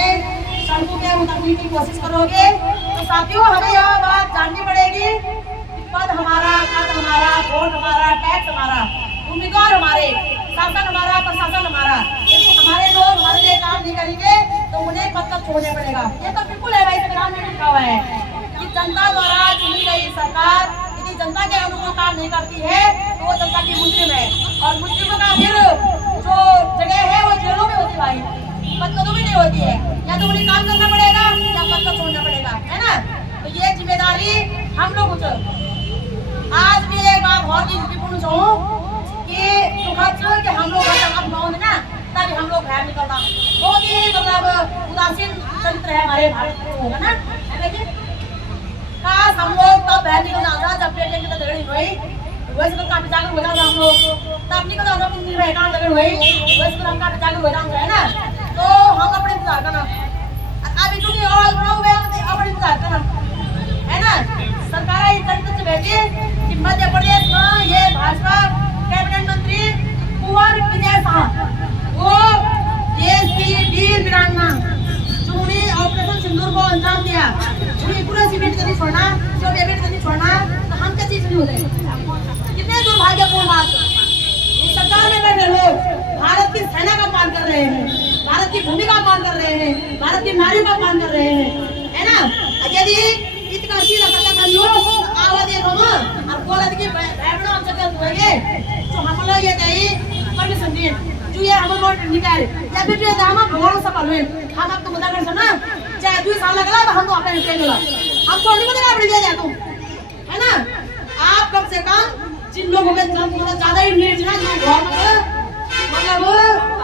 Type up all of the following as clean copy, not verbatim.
में सड़कों पे उतरने की कोशिश करोगे तो साथियों हमें यह बात जाननी पड़ेगी कि पद हमारा, वोट हमारा, टैक्स हमारा, उम्मीदवार हमारे, शासन हमारा, प्रशासन हमारा। यदि हमारे लोग हमारे लिए काम नहीं करेंगे तो उन्हें पद तक छोड़ने पड़ेगा। ये तो बिल्कुल है भाई, संविधान में लिखा हुआ है कि जनता द्वारा चुनी गई सरकार यदि जनता के अनुकूल काम नहीं करती है तो वो जनता की मुजरिम है, और मुजरिम का फिर जो जगह है वो जेलों में होती भाई, पद तो भी नहीं होती है। या तो उन्हें काम करना पड़ेगा या पद को छोड़ना पड़ेगा, है ना। तो ये जिम्मेदारी हम लोग आज भी एक बात बहुत ही पूर्ण कि दुखद कि हम लोग अब गाँव में ना तभी हम लोग बाहर निकलना बहुत ही मतलब उदासीन चरित्र है हमारे भारत में, होगा ना काश हम लोग तब बाहर निकल जाता जब पेट की तगड़ी हुई, वैसे तो काफी जागरूक हो जाता हम लोग, तब निकल जाता मंदिर में काम तगड़ी हुई, वैसे तो हम काफी जागरूक हो जाते है ना। तो हम अपने इंतजार करना अभी चूंकि और बड़ा हुआ है अपने इंतजार करना, है ना। सरकार इस चरित्र से भेजिए कि मध्य प्रदेश में ये भाजपा कैबिनेट मंत्री कुंवर विजय शाह वो देश की वीर वीरांगना जिन्होंने ऑपरेशन सिंदूर को अंजाम दिया, उन्हें पूरा सीमेंट नहीं छोड़ना, जो पेमेंट नहीं छोड़ना, तो हम क्या चीज नहीं होते। कितने दुर्भाग्यपूर्ण बात। इस सरकार में बैठे लोग भारत की सेना का अपमान कर रहे हैं, भारत की भूमि का अपमान कर रहे हैं, भारत की नारियों का अपमान कर रहे हैं, है ना। यदि इतना चीज हो आवाज और बोलत की बैठना हमसे कर होएंगे तो हम लोग ये नहीं परमिशन दिए जो ये हम लोग निकाल या फिर जो हम भगवान सफल हुए हम आपको मुद्दा कर सुना चाहे 2 साल लगला तो हम तो अपने निकल गया हम तो नहीं बता बढ़ गया तुम, है ना। आप कम से कम जिन लोगों के ज्यादा ही नीड ना जो घर में मतलब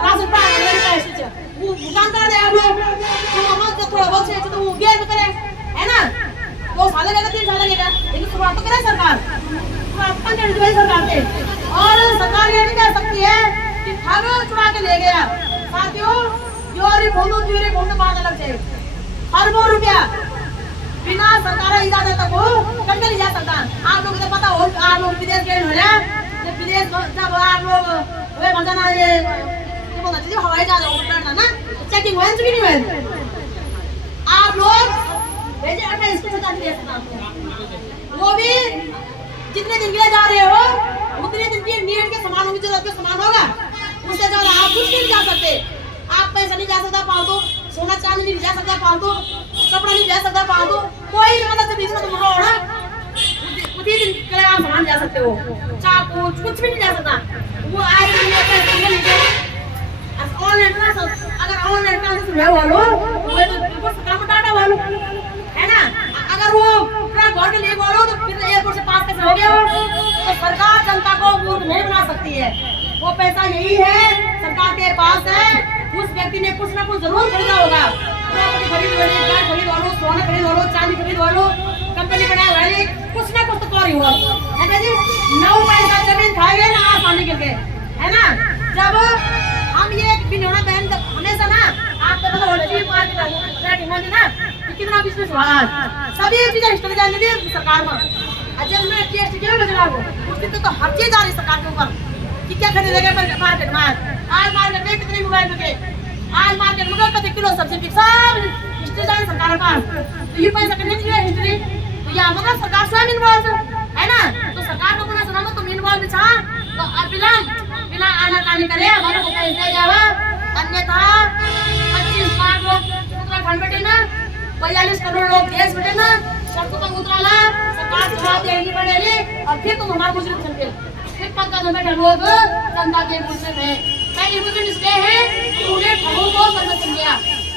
राशन पाने वाले पैसे वो भुगतान कर दे आप लोग तो हम तो थोड़ा बहुत से तो वो गेम करे, है ना। 2 साल लगेगा 3 साल लगेगा लेकिन शुरुआत तो करे सरकार, सरकार थे और सरकार ये नहीं कह सकती है कि ठग चुरा के ले गया। साथियों योरी फोन बात अलग है, अरबों रुपया बिना सरकार इजाजत को कहीं नहीं जा सकता। आप लोगों को पता हो आप लोग विदेश गए हो ना, जब विदेश जब आप लोग वे मजाना ये बोलना चाहिए हवाई जहाज उड़ना ना चेकिंग हुआ कि नहीं हुआ, आप लोग भेजे 28 को सजा दिया वो भी जितने दिन के लिए जा रहे हो उतने दिन की नीड के सामान होगी, जरूरत के सामान होगा, उससे ज्यादा आप कुछ नहीं जा सकते। आप पैसा नहीं जा सकता पालतू, सोना चांदी नहीं जा सकता पालतू, कपड़ा नहीं जा सकता पालतू, कोई मतलब बीच में तुम रहो ना उसी दिन के लिए आप सामान जा सकते हो, चाकू कुछ भी नहीं जा सकता। वो आए ऑनलाइन क्लास अगर ऑनलाइन क्लासेस में वालो वो तो काम डाटा वालो, है ना। अगर वो पूरा घर के लिए बोलो तो फिर एयरपोर्ट से पास कैसे हो गया तो सरकार जनता को मूर्ख नहीं बना सकती है। वो पैसा यही है सरकार के पास है, उस व्यक्ति ने कुछ ना कुछ जरूर खरीदा होगा, प्रॉपर्टी खरीद वाली, कार खरीद वालो, सोना खरीद वालो, चांदी खरीद वालो, कंपनी बनाए वाली कुछ ना कुछ तो कर ही हुआ है ना जी। 9 पैसा जमीन खाएंगे ना आसानी करके, है ना। जब हम ये बिनोना बहन हमेशा ना आपको पता होना चाहिए मार्केट ना कितना बिजनेस हुआ आज, सभी चीजें हिस्ट्री जानने दी सरकार में। जब मैं टीएसटी के बजना को उसकी तो हर चीज आ रही सरकार के ऊपर कि क्या खरीदेगा मार्केट में। आज मार्केट में कितने मोबाइल में आज मार्केट में कितने किलो सब्जी सब हिस्ट्री जाने सरकार के पास, तो ये पैसा कहीं नहीं है हिस्ट्री, तो ये हमारा सरकार स्वयं इन्वॉल्व है ना। तो सरकार को बोला सुना तुम इन्वॉल्व था तो बिना आनाकानी करे हमारे को पैसे जावा, अन्यथा 25 लाख लोग उत्तराखंड बैठे ना, 42 करोड़ लोग देश बैठे ना, सड़कों पर उतराला सरकार चढ़ा देगी बढ़ेगी और फिर तुम हमारे मुजरिम चलते फिर पक्का तो बैठे लोग जनता के मुजरिम है। पहली मुजरिम इसलिए है उन्होंने ठगों को परमिशन दिया,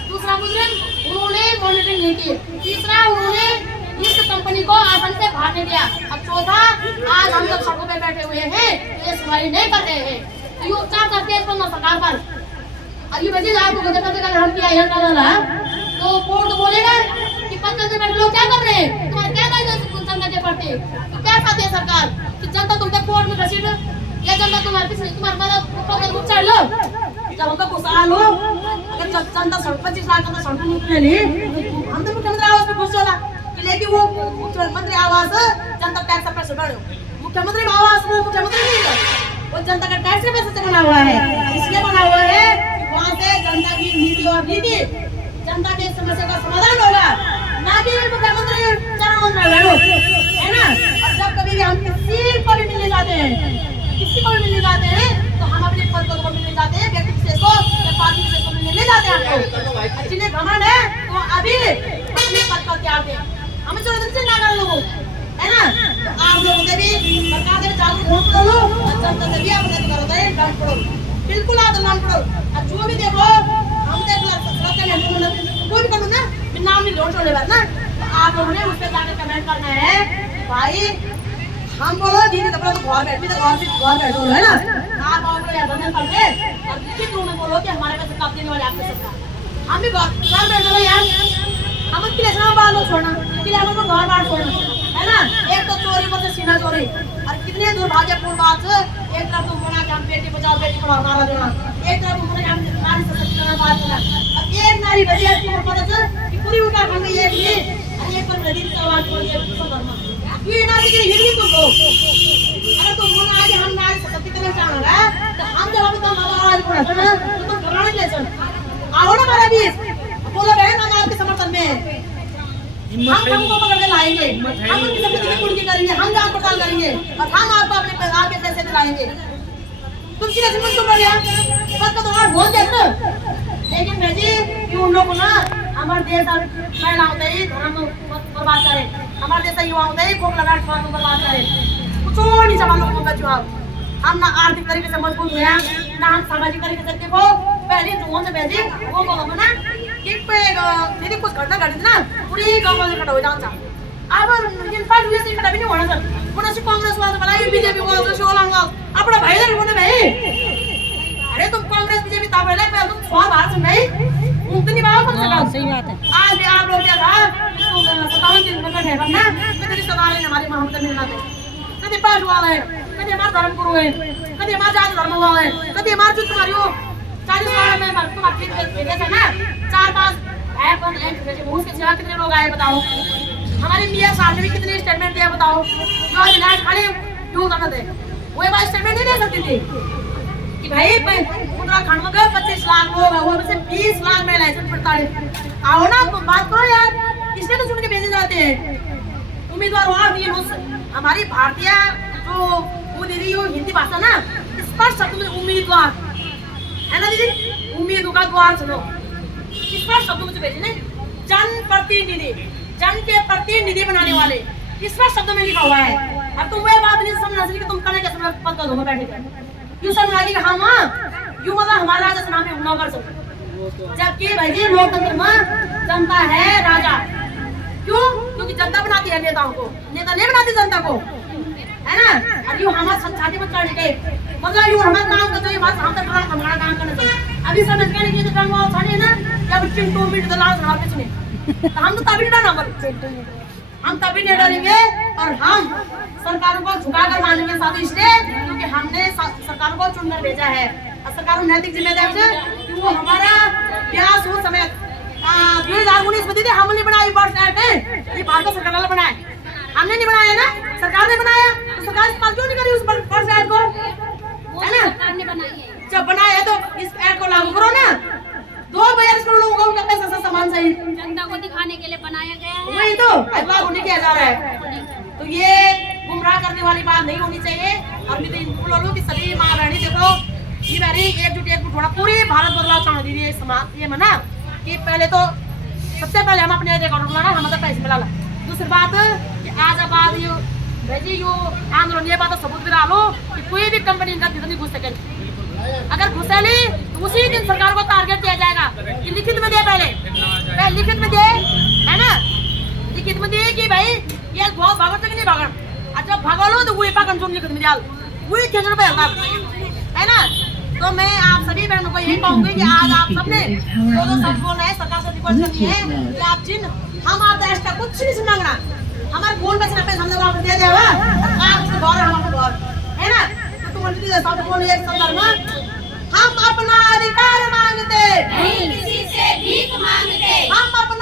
दूसरा मुजरिम उन्होंने मॉनिटरिंग नहीं की, तीसरा उन्होंने इस कंपनी को आसन से बाहर नहीं दिया, और चौथा आज हम लोग सड़कों पे बैठे हुए हैं ये सुनवाई नहीं कर रहे हैं। तो ये उपचार करते हैं सरकार पर अभी बजे आपको हम किया यह डाला तो कोर्ट बोलेगा कि 50 दिन लोग क्या कर रहे हैं, तुम्हारे क्या जनता के प्रति तो क्या चाहती है सरकार कि जनता तुम तक कोर्ट में घसीट या जनता तुम्हारे पीछे तुम्हारे उपचार लो जब हमको गुस्सा लो। अगर जनता 25 लाख का सड़क निकले ली हम तो मुख्यमंत्री आवास में घुस चला कि लेकिन वो मुख्यमंत्री आवास जनता टैक्स से पैसे बढ़ो, मुख्यमंत्री आवास में मुख्यमंत्री नहीं वो जनता का टैक्स से पैसे से बना हुआ है, इसलिए बना हुआ है वहाँ से जनता की नीति और नीति जनता की समस्या का समाधान होगा, ना कि मुख्यमंत्री चरणों में लड़ो, है ना। और जब कभी भी हम किसी को भी मिलने जाते हैं, किसी को भी मिलने जाते हैं, तो हम अपने पद को मिलने जाते हैं, व्यक्ति विशेष को या पार्टी विशेष को मिलने जाते हैं हमको। जिन्हें घमंड है तो अभी अपने पद का त्याग दें, हमें जरूरत से ना कर लोगों, है ना। तो आप लोगों से भी सरकार से जागरूक हो लो, जनता से भी अपने अधिकार होता है डांट पड़ो, बिल्कुल आदर मान पड़ो। अब जो भी देखो हम देख कोई भी करूँ ना, नाम नहीं लोड छोड़े ना, तो आप लोगों ने उस पर जाकर कमेंट करना है भाई। हम बोलो दीदी कपड़ा तो घर बैठ भी तो घर बैठो है ना, आप आओगे या बंधन करके और लिखित रूप में बोलो कि हमारे पास कब देने वाले आपके सरकार, हम भी घर बैठ जाओ यार, हम किले से बाहर लोग छोड़ना, किले हम लोग घर बाहर छोड़ना, है ना। एक तो चोरी पर से सीना चोरी, और कितने दुर्भाग्यपूर्ण बात है। एक तरफ तुम बोला कि हम बेटी बचाओ बेटी पढ़ाओ नारा देना, एक तरफ तुम बोला कि हम नारी सशक्तिकरण बात करना, अब एक नारी बची है की मदद से पूरी उत्तराखंड में एक ही और एक पर नदी तलवार छोड़ दिया धर्म, ये नारी के हिंदी तुम लोग, अगर तुम बोला आज हम नारी सशक्तिकरण चाहना है तो हम जब तुम आवाज उठाते ना तो तुम घबराने जैसे आओ ना हमारे बीच, बोलो बहन हम आपके समर्थन में, हम तुमको पकड़ के लाएंगे, हम उनकी सबकी कुर्की करेंगे, हम जांच पड़ताल करेंगे और हम आपको अपने आगे पैसे दिलाएंगे। तुम किसी से तुम बढ़िया बस का तुम्हारा बोल देते, लेकिन मैं जी उन लोगों ना हमारे देश महिला होते ही धर्म बर्बाद करे, हमारे देश युवा होते ही भूख लगा स्वास्थ्य को बर्बाद करे, कुछ नहीं सवाल लोगों का जवाब। हम ना आर्थिक तरीके से मजबूत हुए हैं, ना हम सामाजिक तरीके से, देखो पहली जुओं से पहले वो बोलो ना कि यदि कुछ घटना घटित ना पूरी गाँव वाले इकट्ठा हो जाता, अब इन पार्टी से इकट्ठा भी नहीं होना सर, उन्हें से कांग्रेस वाले बनाई बीजेपी वाले से शोला हुआ अपना भाई लड़ बोले भाई, अरे तुम कांग्रेस बीजेपी ता पहले तुम स्वार बाहर से नहीं उनकी बात कर सकते, सही बात है। आज भी आप लोग क्या था 57 दिन में बैठे ना, कभी रिश्तेदार है हमारी मोहम्मद मिलना थे, कभी पास वाले कभी हमारे धर्म गुरु है, कभी हमारे जाति धर्म वाले है, कभी हमारे जो तुम्हारी 40 साल में तुम्हारे भेजे थे ना 4-5 उसके सिवा कितने लोग आए बताओ, हमारे मियां साहब ने भी कितने स्टेटमेंट दिया बताओ, जो इलाज खाली क्यों करना थे, वो बात स्टेटमेंट नहीं दे सकती थी कि भाई उत्तराखंड में 25 लाख लोग हैं, वो में से 20 लाख महिलाएं से 48, आओ ना तुम बात करो यार, इसलिए तो सुन के भेजे जाते हैं उम्मीदवार। वहाँ दिए हमारी भारतीय जो वो दीदी वो हिंदी भाषा ना स्पष्ट शब्द में उम्मीदवार है ना दीदी, उम्मीदों का द्वार सुनो स्पष्ट शब्दों में भेजे नहीं, जनप्रतिनिधि, जन के प्रतिनिधि बनाने वाले, स्पष्ट शब्दों में लिखा हुआ है। अब तुम वह बात नहीं समझना चाहिए कि तुम करने के समय पद दो बैठे क्यों समझा कि हम यूं मतलब हमारा राजा से नाम न कर सकते, जबकि भाई जी लोकतंत्र में जनता है राजा, क्यों? क्योंकि जनता बनाती है नेताओं को, नेता नहीं बनाती जनता को, है ना। अब यूं हमारे छाती में चढ़ के मतलब यूं हमारा काम करते हैं, हम तक हमारा काम करना चाहिए। अभी समझ के नहीं कि काम वाला छाने ना जब चिंटू मिनट दलाल सड़ा पिछले तो हम तो तभी नहीं डालेंगे, हम तभी नहीं डालेंगे और हम सरकारों को झुकाकर मानेंगे साथ, इसलिए क्योंकि हमने सरकार को चुनकर भेजा है और सरकार नैतिक जिम्मेदारी से कि वो हमारा प्यास हो समय 2019 में दीदी हमने बनाई ये भारत सरकार ने बनाया, हमने नहीं बनाया ना, सरकार ने बनाया, तो सरकार इस्तेमाल क्यों नहीं करी उस पर को, है ना। जब बनाया है तो इस ऐड को लागू करो ना, 2 करोड़ लोगों का पैसा सा सामान सही जनता को दिखाने के लिए बनाया गया है, वही तो लागू नहीं किया जा रहा है, तो ये गुमराह करने वाली बात नहीं होनी चाहिए। और मैं तो बोलूं कि सभी माँ बहनी देखो ये मेरी एकजुट थोड़ा पूरी भारत बदलाव चाह दी है समाज ये मना कि पहले तो सबसे पहले हम अपने रिकॉर्ड लाना, हम तो पैसे मिला ला। दूसरी बात कि आज बाद यो भाई यो आंदोलन ये बात सबूत भी डालो कि कोई भी कंपनी इनका भीतर नहीं घुस सके, अगर घुसेली तो उसी दिन सरकार को टारगेट दिया जाएगा कि लिखित में दे, पहले लिखित में दे, है ना, लिखित में दे कि भाई ये बहुत भागवत तक नहीं भागन, अच्छा भागलो तो वही पाकन जोन लिखित में डाल वही खेचड़ पे है ना। तो मैं आप सभी बहनों को यही कहूंगी कि आज आप सबने जो सच बोलना है सरकार से रिक्वेस्ट करनी है कि आप जिन हम आप देश का कुछ नहीं मांगना, हमारे फोन पे सिर्फ हम लोग आपको दे देगा, आप उसके घर हमारे घर है ना। तो तुम मंत्री जैसा बोले एक संदर्भ में हम अपना अधिकार मांगते नहीं किसी से भीख मांगते, हम अपना